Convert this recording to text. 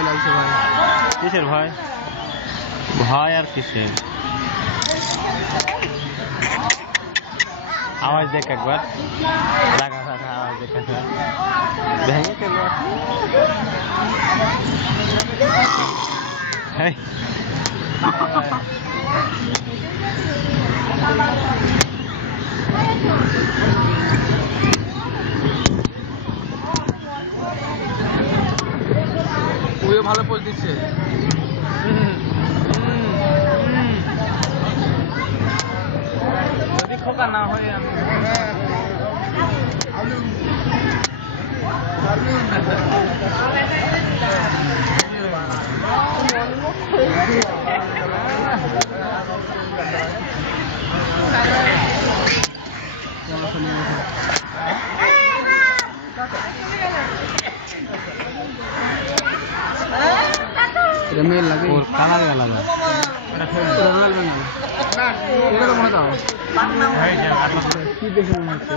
ভয় লাগছে ভাই। কিসের ভয়? ভয় আর কিসের? আওয়াজ দেখ একবার, জাগা জাগা আওয়াজ দেখ একবার। ভেঙে চলো। হেই ওইও ভালো পোজ দিচ্ছে। যদি খোকা না হয় আমি এটা মেল লাগে ওর কালার আলাদা। এটা লাগবে না, এটা তো মনে দাও কি দেখে মনে হচ্ছে?